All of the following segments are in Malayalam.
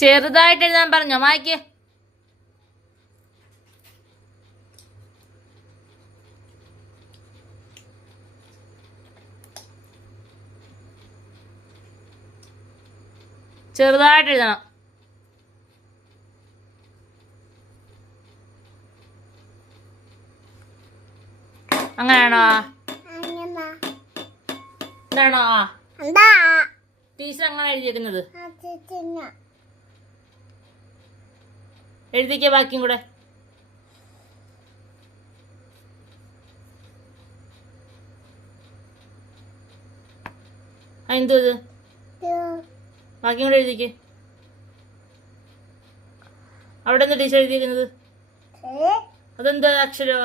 ചെറുതായിട്ട് എഴുതാൻ പറഞ്ഞോ? മായ്ക്ക്. ചെറുതായിട്ട് എഴുതണം. അങ്ങനെയാണോ? എന്താണോ ടീച്ചർ അങ്ങനെ എഴുതിയേക്കുന്നത്? എഴുതിക്കേ ബാക്കിയും കൂടെ. എന്തോ ഇത്? ബാക്കിയും കൂടെ എഴുതിക്കേ. അവിടെ എന്താ ടീച്ചർ എഴുതിയിരിക്കുന്നത്? അതെന്താ അക്ഷരോ?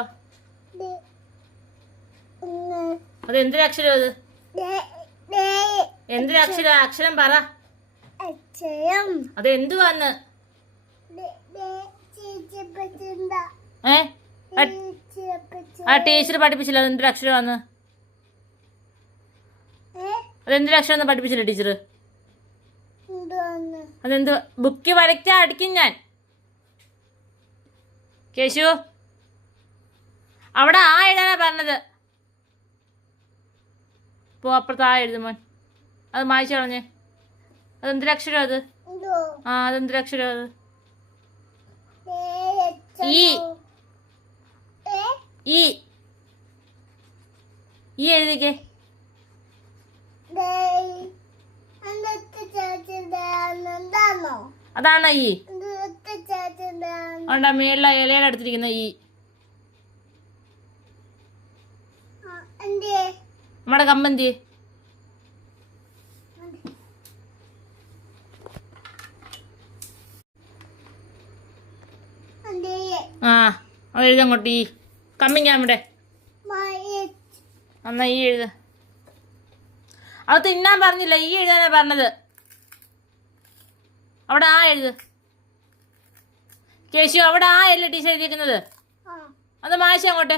അതെന്തൊരക്ഷരോ അത്? എന്തൊരക്ഷര? അക്ഷരം പറ. അതെന്തുവാന്ന്? ആ ടീച്ചർ പഠിപ്പിച്ചില്ല അതെന്തൊരക്ഷരമാന്ന്? അതെന്തൊരക്ഷരം പഠിപ്പിച്ചില്ല ടീച്ചർ? അതെന്ത്? ബുക്ക് വരയ്ക്കാ അടിക്കും ഞാൻ. കേശു, അവിടെ ആ എഴുതാനാ പറഞ്ഞത്. പോ അപ്പുറത്ത് ആ എഴുതുമോൻ. അത് മായ്ച്ചു കളഞ്ഞേ. അതെന്തൊരക്ഷരം അത്? അതെന്തൊരക്ഷരം അത്? ഈ ഈ ഈ എഴുതിക്കേ. അതാണോ ഈ? അതുകൊണ്ടാ മേളിലെ ഇലയുടെ അടുത്തിരിക്കുന്ന ഈ. നമ്മുടെ കമ്പന്തി. അത് എഴുതങ്ങോട്ട്. ഈ കമ്മിങ് അവിടെ. എന്നാ ഈ എഴുത. അത് തിന്നാൻ പറഞ്ഞില്ല, ഈ എഴുതാനാ പറഞ്ഞത്. അവിടെ ആ എഴുത്. കേശു, അവിടെ ആ അല്ലേ ടീച്ചർ എഴുതിയിരിക്കുന്നത്? അത് മായ്ച്ചു അങ്ങോട്ട്.